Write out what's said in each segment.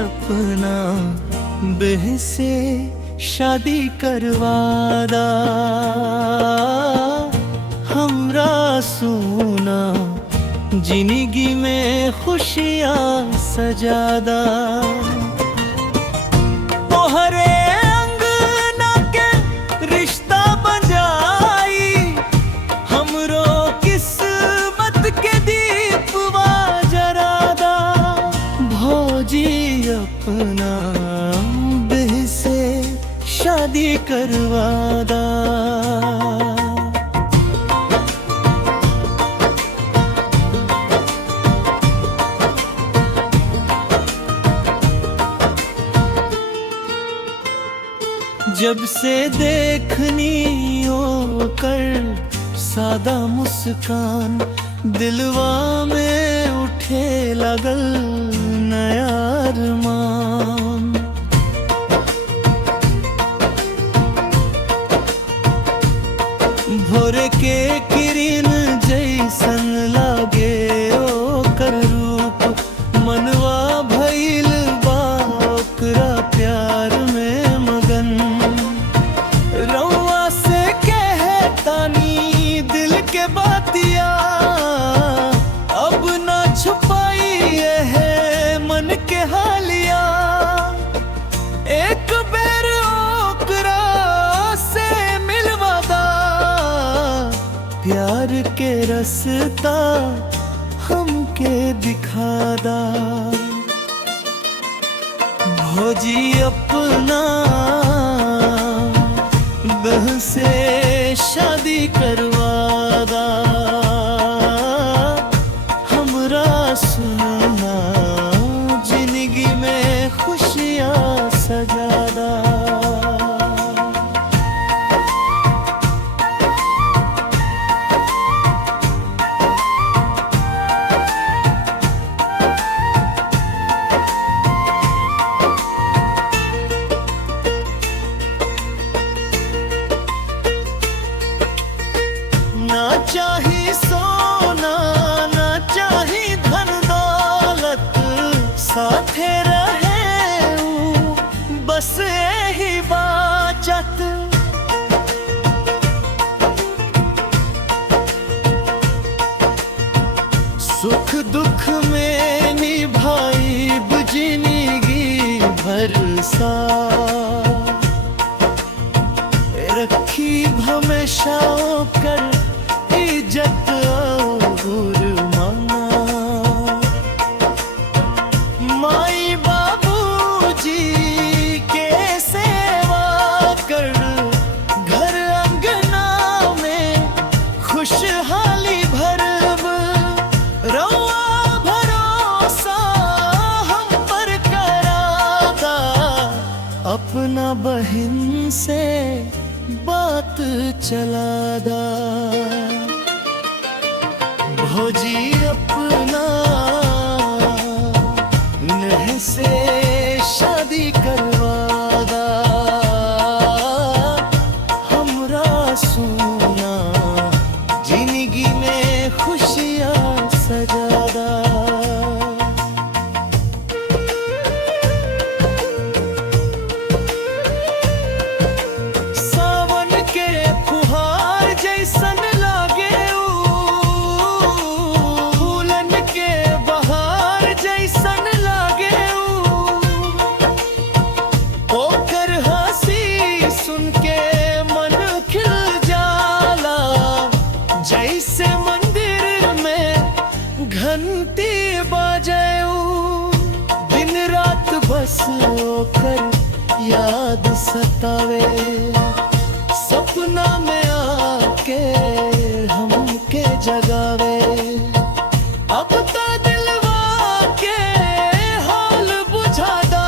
अपना बेह से शादी करवादा, हमरा सोना जिंदगी में खुशियाँ सजादा। तोहरे अंगना के रिश्ता बजाई, हमरो किस्मत के दीपवा जरादा। भौजी अपना बेह से शादी करवादा। जब से देखनी ओकर सादा मुस्कान, दिलवा में उठे लगल नया अरमान। भोर के किरण जैसन लागे ओकर रूप, मनवा भइल बा ओकरा प्यार में मगन। रउआ से कहतानी दिल के बातिया, अब ना छुपाइए है मन के हालिया। एक बेर ओकरा से मिलवादा, प्यार के रास्ता हमके दिखादा। भौजी अपना बेह से शादी करवादा, हमरा सुनना जिंदगी में खुशियाँ सजादा। ना चाही सोना ना चाही धन दौलत, साथे रहे ऊ बस यही बाचत। सुख दुख में निभाई जिंदगी भर सा, रखी हमेशा कर इज्जत और माना। माई बाबूजी के सेवा कर, घर अंगना में खुशहाली भरब। रउआ भरोसा हम पर करादा, अपना बहन से बात चलादा। भौजी अपना बेह से शादी करवादा, हमरा सोना जिंदगी में खुशियाँ सजादा। जैसे मंदिर में घंटी बजाऊ, दिन रात बस ओकर याद सतावे। सपना में आके हमके जगावे, अब तो दिलवा के हाल बुझादा।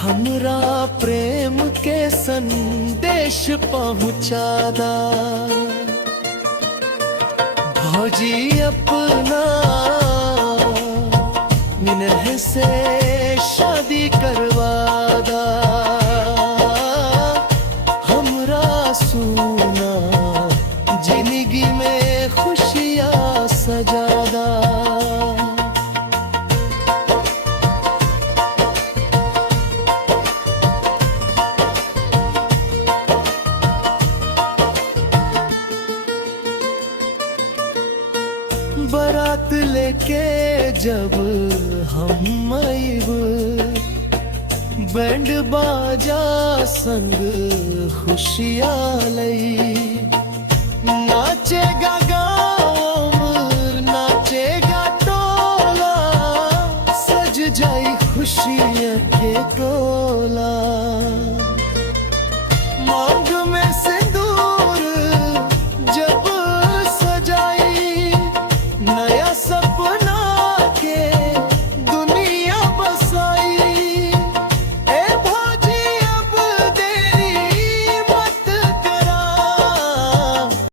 हमरा प्रेम के संदेश पहुँचादा। भौजी अपना बेह से शादी करवादा, हमरा सोना जिंदगी में खुशियाँ सजादा। बारात लेके जब हम आइब, बैंड बाजा संग खुशियाँ लई।